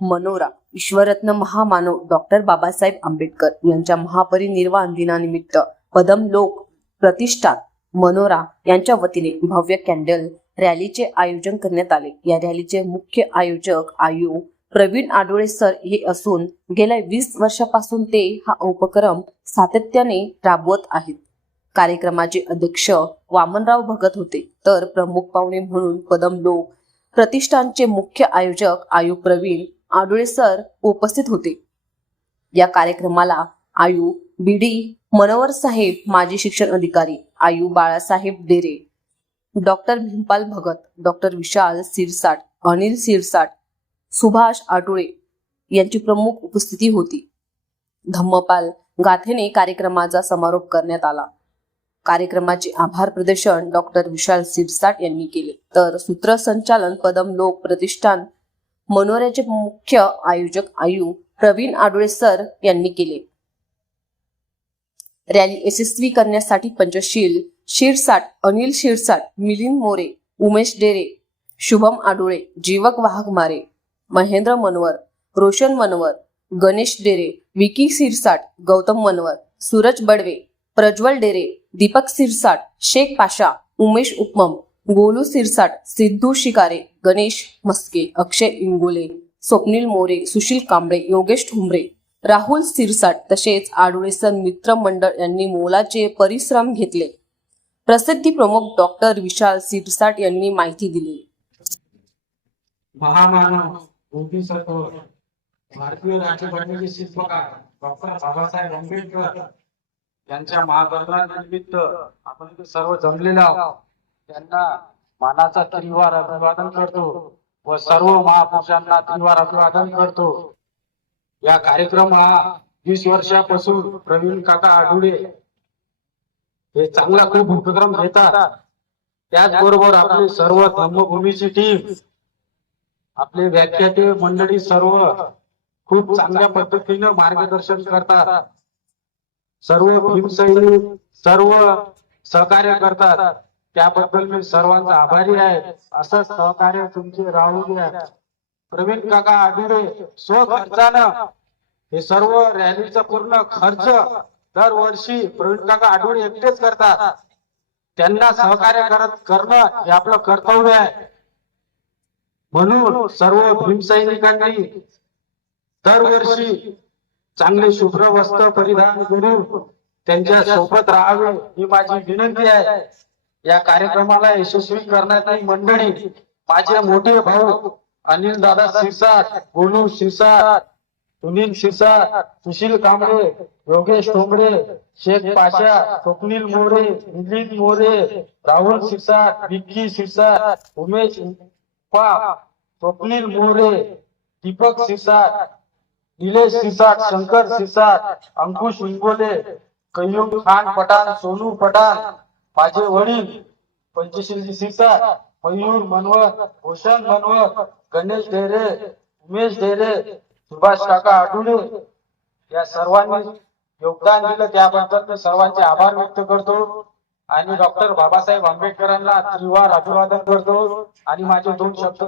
मनोरा विश्वरत्न महामानव डॉक्टर बाबासाहेब आंबेडकर यांच्या महापरिनिर्वाण दिनानिमित्त पदम लोक प्रतिष्ठान मनोरा यांच्या वतीने भव्य कॅन्डल रॅलीचे आयोजन करण्यात आले. या रॅलीचे मुख्य आयोजक आयु प्रवीण आडोळे सर हे असून गेल्या वीस वर्षापासून ते हा उपक्रम सातत्याने राबवत आहेत. कार्यक्रमाचे अध्यक्ष वामनराव भगत होते. तर प्रमुख पाहुणे म्हणून पदम लोक प्रतिष्ठानचे मुख्य आयोजक आयु प्रवीण आडुळे सर उपस्थित होते. या कार्यक्रमाला आयु बीडी मनोहर साहेब माजी शिक्षण अधिकारी आयु बाळासाहेब डेरे डॉक्टर भीमपाल भगत डॉक्टर विशाल सिरसाट अनिल सिरसाट सुभाष आटुळे यांची प्रमुख उपस्थिती होती. धम्मपाल गाथेने कार्यक्रमाचा समारोप करण्यात आला. कार्यक्रमाचे आभार प्रदर्शन डॉक्टर विशाल सिरसाट यांनी केले. तर सूत्रसंचालन पदम लोक प्रतिष्ठान मनोऱ्याचे मुख्य आयोजक आयु प्रवीण आडुळे सर यांनी केले. रॅली यशस्वी करण्यासाठी पंचशील शिरसाट अनिल शिरसाट मिलिंद मोरे उमेश डेरे शुभम आडुळे जीवक वाघमारे महेंद्र मनवर रोशन मनवर गणेश डेरे विकी सिरसाट गौतम मनवर सूरज बडवे प्रज्वल डेरे दीपक सिरसाट शेख पाशा उमेश उपमम गोलू सिरसाट सिद्धू शिकारे गणेश मस्के अक्षय इंगोले स्वप्नील मोरे सुशील कांबळे योगेश ठुंबरे राहुल सिरसाट तसेच आडुळेसर मित्र मंडळ यांनी मोलाचे परिश्रम घेतले. प्रसिद्धी प्रमुख डॉक्टर विशाल सिरसाट यांनी माहिती दिली. महामानव भारतीय राज्यघटनेचे शिल्पकार डॉक्टर बाबासाहेब आंबेडकर यांच्या मार्गदर्शनानिमित्त आपण सर्व जमलेले आहोत. त्यांना मानाचा त्रिवार अभिवादन करतो व सर्व महापुरुषांना त्रिवार अभिवादन करतो. या कार्यक्रम हा वीस वर्षापासून प्रवीण काका आडुळे हे चांगला खूप उपक्रम घेतात. त्याचबरोबर आपली सर्व धर्मभूमीची टीम आपले व्याख्याते मंडळी सर्व खूप चांगल्या पद्धतीनं मार्गदर्शन करतात. सर्व भीमसैनिक सर्व सहकार्य करतात. त्याबद्दल मी सर्वांचा आभारी आहे. असं सहकार्य तुमचे राहू द्या. प्रवीण काका आडुरे स्वखर्चानं हे सर्व रॅलीचा पूर्ण खर्च दरवर्षी प्रवीण काका आडुळे एकटेच करतात. त्यांना सहकार्य करत करणं हे आपलं कर्तव्य आहे. म्हणून सर्व भीमसैनिकांनी दरवर्षी चांगले शुभ्र वस्त्र परिधान करून त्यांच्यासोबत राहावे ही माझी विनंती आहे. या कार्यक्रमाला यशस्वी करण्याची मंडळी माझे मोठे भाऊ अनिल दादा शिरसाट गोलू शिरसाट सुनील शिरसाट सुशील कांबळे योगेश ठोंबरे शेख पाशा स्वप्नील मोरे मिलिंद मोरे राहुल शिरसाट विक्की शिरसाट उमेश पा स्वप्नील मोरे दीपक सिरसाट निलेश सिरसाट शंकर सिरसाट अंकुश इंगोले कय्यूम खान पठाण सोनू पठाण माझे वडील पंचशील सिरसाट मयूर मनवर भूषण मनवर गणेश ढेरे उमेश ढेरे सुभाष काका आडुळे या सर्वांनी योगदान दिलं. त्याबद्दल मी सर्वांचे आभार व्यक्त करतो आणि डॉक्टर बाबासाहेब आंबेडकरांना त्रिवार अभिवादन करतो आणि माझे दोन शब्द